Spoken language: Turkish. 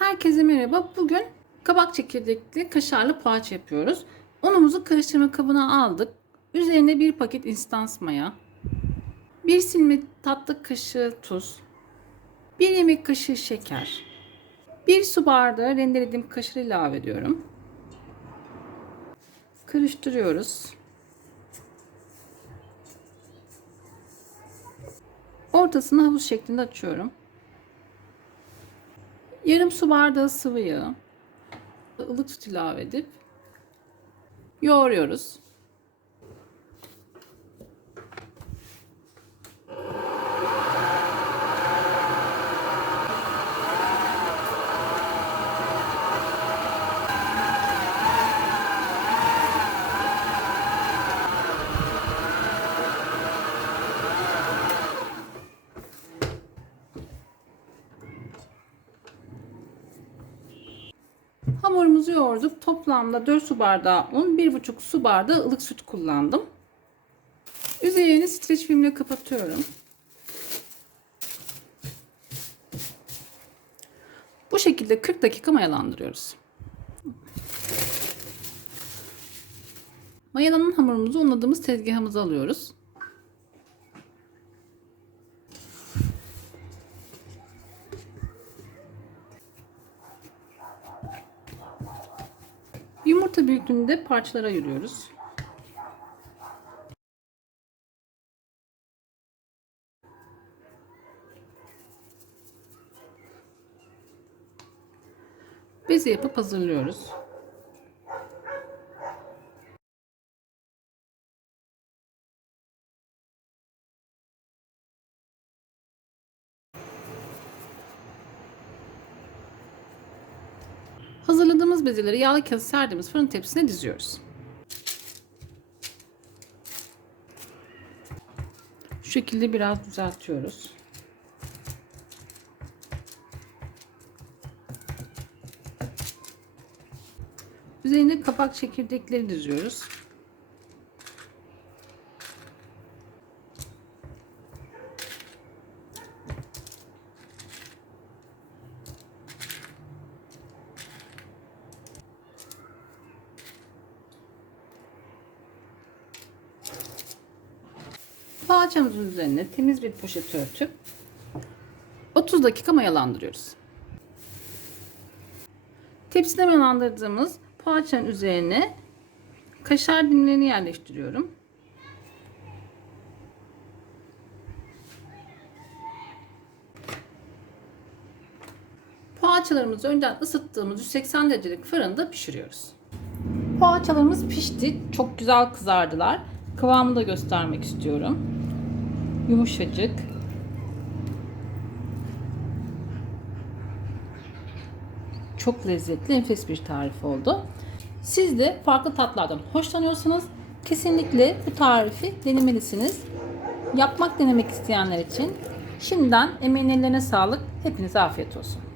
Herkese merhaba. Bugün kabak çekirdekli kaşarlı poğaça yapıyoruz. Unumuzu karıştırma kabına aldık. Üzerine bir paket instans maya, bir silme tatlı kaşığı tuz, bir yemek kaşığı şeker, bir su bardağı rendelediğim kaşarı ilave ediyorum. Karıştırıyoruz. Ortasını havuz şeklinde açıyorum. Yarım su bardağı sıvı yağ, ılık süt ilave edip yoğuruyoruz. Hamurumuzu yoğurduk. Toplamda 4 su bardağı un, 1,5 su bardağı ılık süt kullandım. Üzerini streç filmle kapatıyorum. Bu şekilde 40 dakika mayalandırıyoruz. Mayalanan hamurumuzu unladığımız tezgahımıza alıyoruz. Yumurta büyüklüğünde parçalara ayırıyoruz. Beze yapıp hazırlıyoruz. Hazırladığımız bezeleri yağlı kağıt serdiğimiz fırın tepsisine diziyoruz. Şu şekilde biraz düzeltiyoruz. Üzerine kapak çekirdekleri diziyoruz. Poğaçamızın üzerine temiz bir poşet örtüp 30 dakika mayalandırıyoruz. Tepside mayalandırdığımız poğaçanın üzerine kaşar dilimlerini yerleştiriyorum. Poğaçalarımızı önceden ısıttığımız 180 derecelik fırında pişiriyoruz. Poğaçalarımız pişti. Çok güzel kızardılar. Kıvamını da göstermek istiyorum. Yumuşacık. Çok lezzetli, enfes bir tarif oldu. Siz de farklı tatlardan hoşlanıyorsanız kesinlikle bu tarifi denemelisiniz. Yapmak denemek isteyenler için şimdiden emeğin ellerine sağlık. Hepinize afiyet olsun.